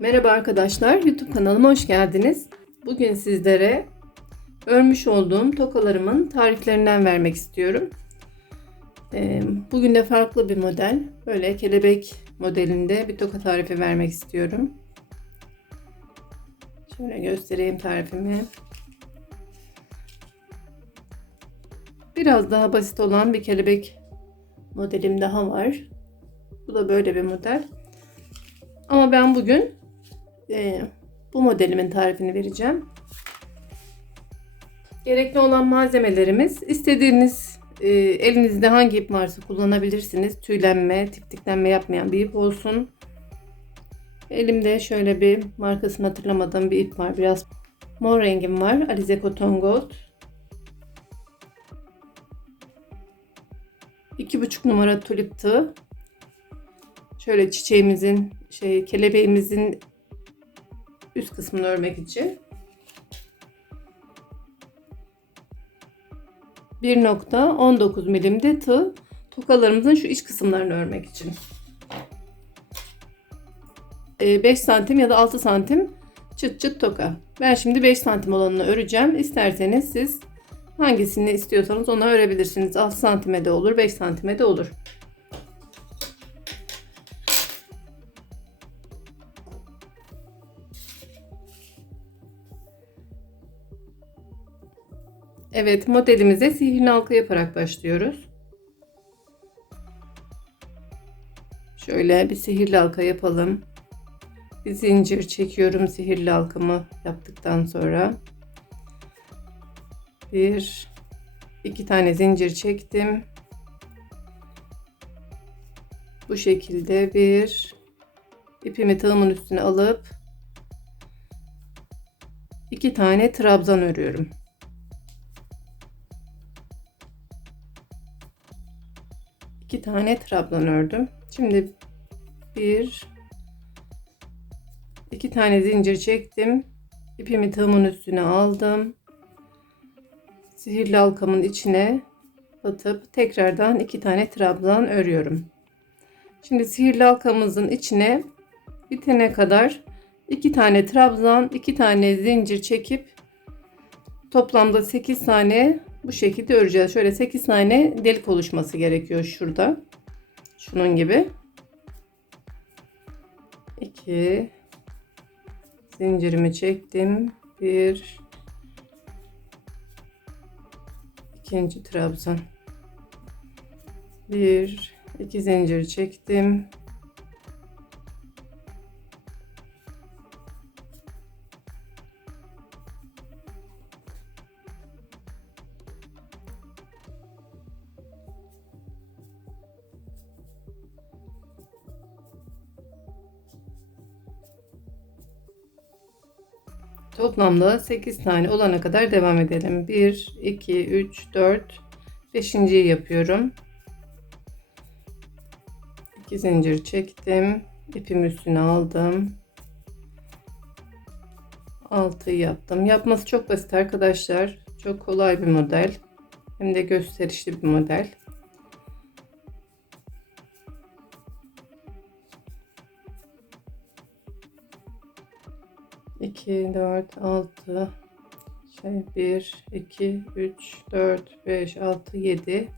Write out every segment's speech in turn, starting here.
Merhaba arkadaşlar, YouTube kanalıma hoş geldiniz. Bugün sizlere örmüş olduğum tokalarımın tariflerinden vermek istiyorum. Ee, Bugün de farklı bir model, böyle kelebek modelinde bir toka tarifi vermek istiyorum. Şöyle göstereyim tarifimi. Biraz daha basit olan bir kelebek modelim daha var. Bu da böyle bir model. Ama ben bugün e, bu modelimin tarifini vereceğim. Gerekli olan malzemelerimiz istediğiniz e, elinizde hangi ip varsa kullanabilirsiniz. Tüylenme, tiptiklenme yapmayan bir ip olsun. Elimde şöyle bir markasını hatırlamadığım bir ip var. Biraz mor rengim var. Alize Cotton Gold. 2,5 numara tulip tığ. Şöyle çiçeğimizin, şey kelebeğimizin üst kısmını örmek için. 1.19 milimde tığ tokalarımızın şu iç kısımlarını örmek için. 5 ee, santim ya da 6 santim çıt çıt toka. Ben şimdi 5 santim olanını öreceğim. İsterseniz siz hangisini istiyorsanız onu örebilirsiniz. 6 santime de olur, 5 santime de olur. Evet modelimize sihirli halka yaparak başlıyoruz. Şöyle bir sihirli halka yapalım. Bir zincir çekiyorum sihirli halkamı yaptıktan sonra. Bir, iki tane zincir çektim. Bu şekilde bir ipimi tığımın üstüne alıp iki tane trabzan örüyorum. Tane trabzan ördüm. Şimdi bir iki tane zincir çektim. İpimi tığımın üstüne aldım. Sihirli halkamın içine batıp tekrardan iki tane trabzan örüyorum. Şimdi sihirli halkamızın içine bitene kadar iki tane trabzan, iki tane zincir çekip toplamda 8 tane bu şekilde öreceğiz. Şöyle 8 tane delik oluşması gerekiyor şurada. Şunun gibi. 2 zincirimi çektim. 1 ikinci trabzan. 1 2 zincir çektim. Toplamda 8 tane olana kadar devam edelim. 1, 2, 3, 4, 5. yapıyorum. 2 zincir çektim. İpimi üstüne aldım. 6 yaptım. Yapması çok basit arkadaşlar. Çok kolay bir model. Hem de gösterişli bir model. 2, 4, 6, şey 1, 2, 3, 4, 5, 6, 7.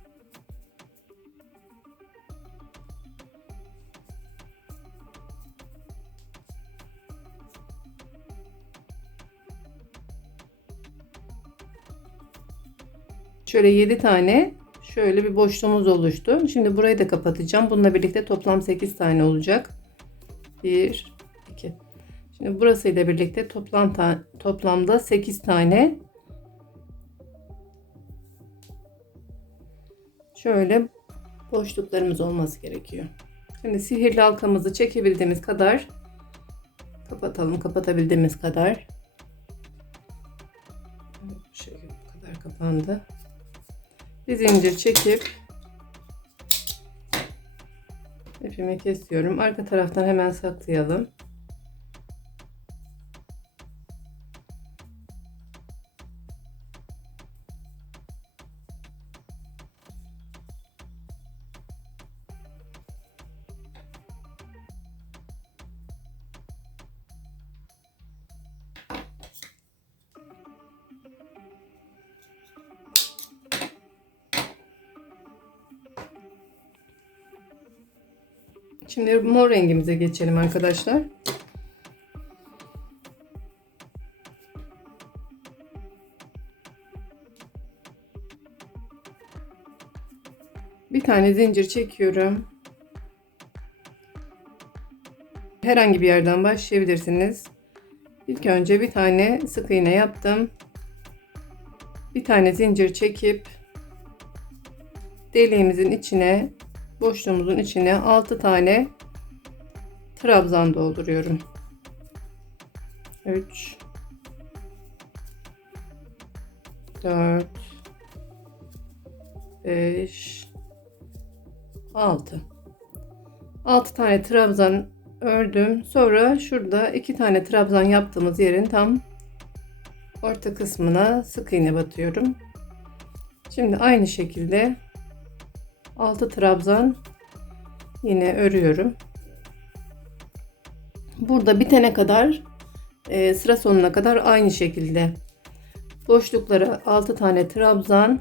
Şöyle 7 tane şöyle bir boşluğumuz oluştu. Şimdi burayı da kapatacağım. Bununla birlikte toplam 8 tane olacak. 1 2 Şimdi burası ile birlikte toplam toplamda 8 tane şöyle boşluklarımız olması gerekiyor. Şimdi sihirli halkamızı çekebildiğimiz kadar kapatalım. Kapatabildiğimiz kadar. Bu şekilde kadar kapandı. Bir zincir çekip ipimi kesiyorum. Arka taraftan hemen saklayalım. Şimdi mor rengimize geçelim arkadaşlar. Bir tane zincir çekiyorum. Herhangi bir yerden başlayabilirsiniz. İlk önce bir tane sık iğne yaptım. Bir tane zincir çekip deliğimizin içine boşluğumuzun içine 6 tane trabzan dolduruyorum. 3 4 5 6 6 tane trabzan ördüm. Sonra şurada 2 tane trabzan yaptığımız yerin tam orta kısmına sık iğne batıyorum. Şimdi aynı şekilde 6 trabzan yine örüyorum. Burada bitene kadar e, sıra sonuna kadar aynı şekilde boşluklara 6 tane trabzan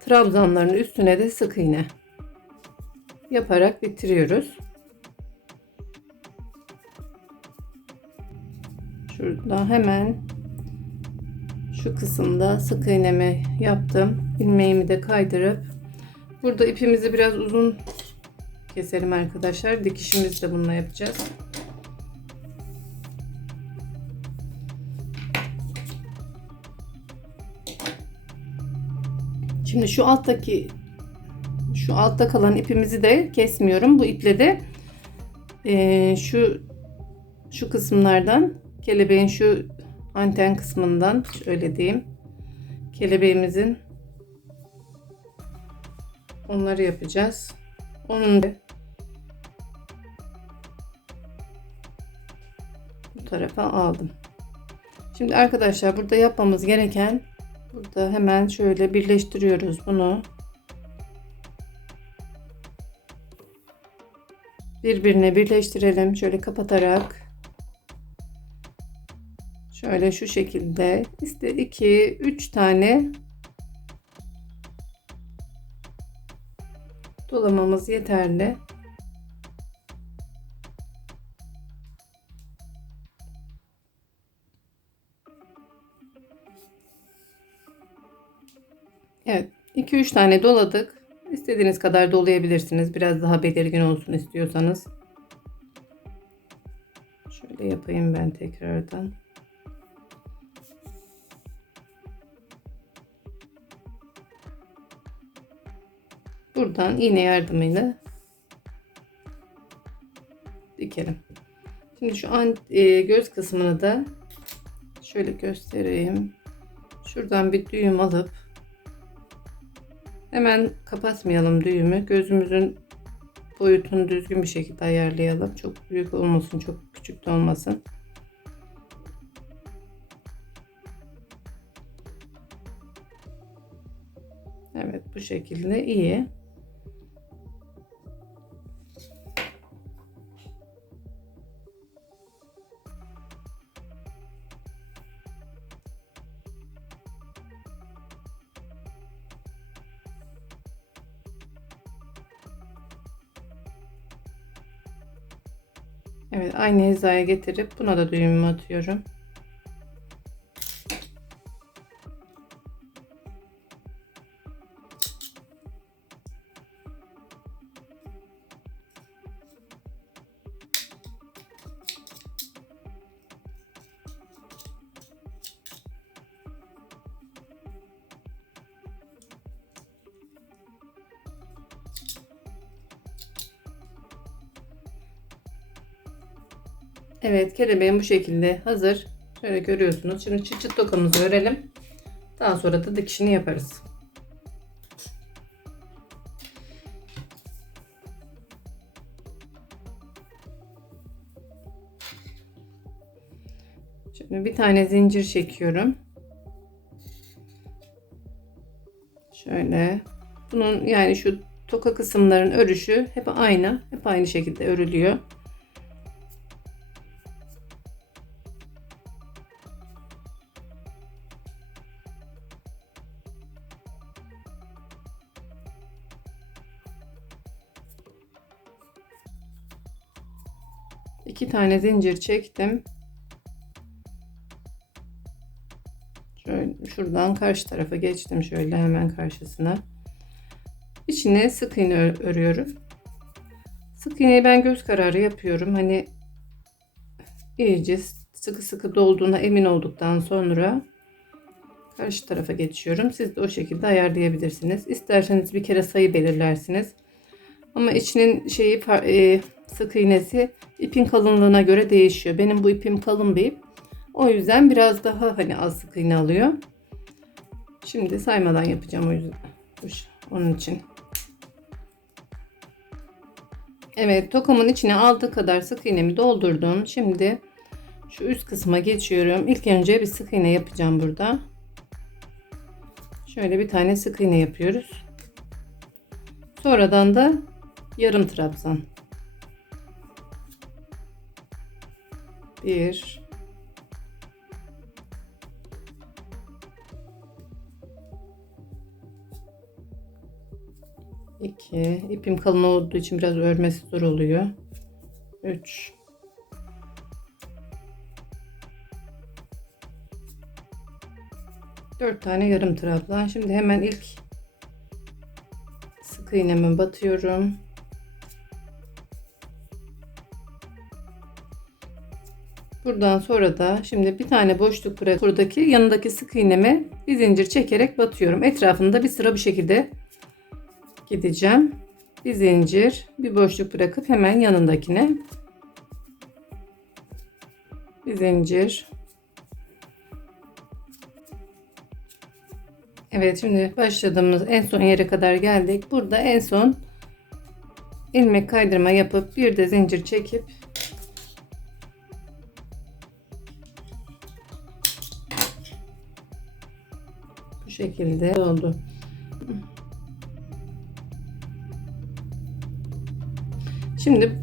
trabzanların üstüne de sık iğne yaparak bitiriyoruz. Şurada hemen şu kısımda sık iğnemi yaptım. ilmeğimi de kaydırıp burada ipimizi biraz uzun keselim arkadaşlar. Dikişimizi de bununla yapacağız. Şimdi şu alttaki şu altta kalan ipimizi de kesmiyorum. Bu iple de e, şu şu kısımlardan kelebeğin şu anten kısmından şöyle diyeyim. Kelebeğimizin onları yapacağız. Onun bu tarafa aldım. Şimdi arkadaşlar burada yapmamız gereken burada hemen şöyle birleştiriyoruz bunu. Birbirine birleştirelim şöyle kapatarak. Şöyle şu şekilde işte 2 3 tane dolamamız yeterli. Evet 2-3 tane doladık. İstediğiniz kadar dolayabilirsiniz. Biraz daha belirgin olsun istiyorsanız. Şöyle yapayım ben tekrardan. Buradan iğne yardımıyla dikelim. Şimdi şu an e, göz kısmını da şöyle göstereyim. Şuradan bir düğüm alıp hemen kapatmayalım düğümü. Gözümüzün boyutunu düzgün bir şekilde ayarlayalım. Çok büyük olmasın, çok küçük de olmasın. Evet bu şekilde iyi. Aynı hizaya getirip buna da düğümümü atıyorum. Evet kelebeğim bu şekilde hazır. Şöyle görüyorsunuz. Şimdi çıt çıt dokamızı örelim. Daha sonra da dikişini yaparız. Şimdi bir tane zincir çekiyorum. Şöyle. Bunun yani şu toka kısımların örüşü hep aynı. Hep aynı şekilde örülüyor. İki tane zincir çektim. Şöyle şuradan karşı tarafa geçtim şöyle hemen karşısına. İçine sık iğne örüyorum. Sık iğneyi ben göz kararı yapıyorum. Hani iyice sıkı sıkı dolduğuna emin olduktan sonra karşı tarafa geçiyorum. Siz de o şekilde ayarlayabilirsiniz. İsterseniz bir kere sayı belirlersiniz. Ama içinin şeyi e, sık iğnesi ipin kalınlığına göre değişiyor. Benim bu ipim kalın bir ip. O yüzden biraz daha hani az sık iğne alıyor. Şimdi saymadan yapacağım o yüzden. Onun için. Evet tokamın içine aldığı kadar sık iğnemi doldurdum. Şimdi şu üst kısma geçiyorum. İlk önce bir sık iğne yapacağım burada. Şöyle bir tane sık iğne yapıyoruz. Sonradan da yarım trabzan. Bir, 2 ipim kalın olduğu için biraz örmesi zor oluyor. 3 4 tane yarım trabzan şimdi hemen ilk sık iğnemi batıyorum Buradan sonra da şimdi bir tane boşluk bırak buradaki yanındaki sık iğneme bir zincir çekerek batıyorum. Etrafında bir sıra bu şekilde gideceğim. Bir zincir, bir boşluk bırakıp hemen yanındakine bir zincir. Evet şimdi başladığımız en son yere kadar geldik. Burada en son ilmek kaydırma yapıp bir de zincir çekip şekilde oldu. Şimdi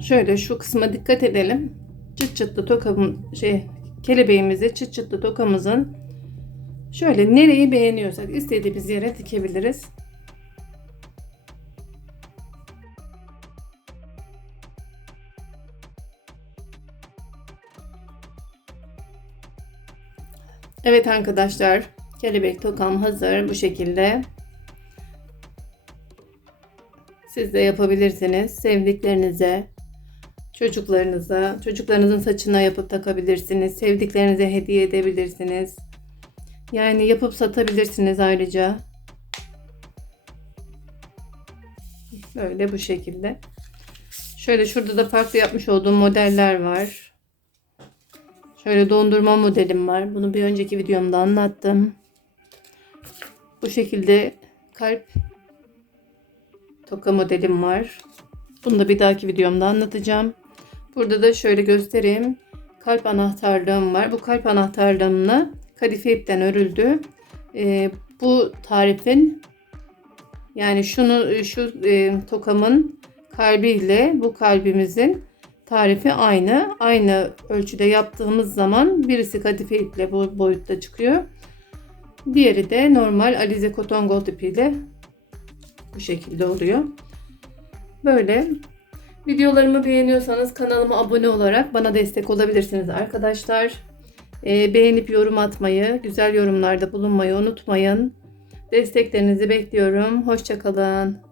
şöyle şu kısma dikkat edelim. Çıt çıtlı tokamın şey kelebeğimizi çıt çıtlı tokamızın şöyle nereyi beğeniyorsak istediğimiz yere dikebiliriz. Evet arkadaşlar kelebek tokam hazır bu şekilde. Siz de yapabilirsiniz. Sevdiklerinize, çocuklarınıza, çocuklarınızın saçına yapıp takabilirsiniz. Sevdiklerinize hediye edebilirsiniz. Yani yapıp satabilirsiniz ayrıca. Böyle bu şekilde. Şöyle şurada da farklı yapmış olduğum modeller var. Şöyle dondurma modelim var. Bunu bir önceki videomda anlattım. Bu şekilde kalp toka modelim var. Bunu da bir dahaki videomda anlatacağım. Burada da şöyle göstereyim. Kalp anahtarlığım var. Bu kalp anahtarlığımla kadife ipten örüldü. Ee, bu tarifin yani şunu şu e, tokamın kalbiyle bu kalbimizin tarifi aynı. Aynı ölçüde yaptığımız zaman birisi kadife iple bu boyutta çıkıyor. Diğeri de normal Alize Cotton Gold ipiyle bu şekilde oluyor. Böyle. Videolarımı beğeniyorsanız kanalıma abone olarak bana destek olabilirsiniz arkadaşlar. Ee, beğenip yorum atmayı, güzel yorumlarda bulunmayı unutmayın. Desteklerinizi bekliyorum. Hoşçakalın.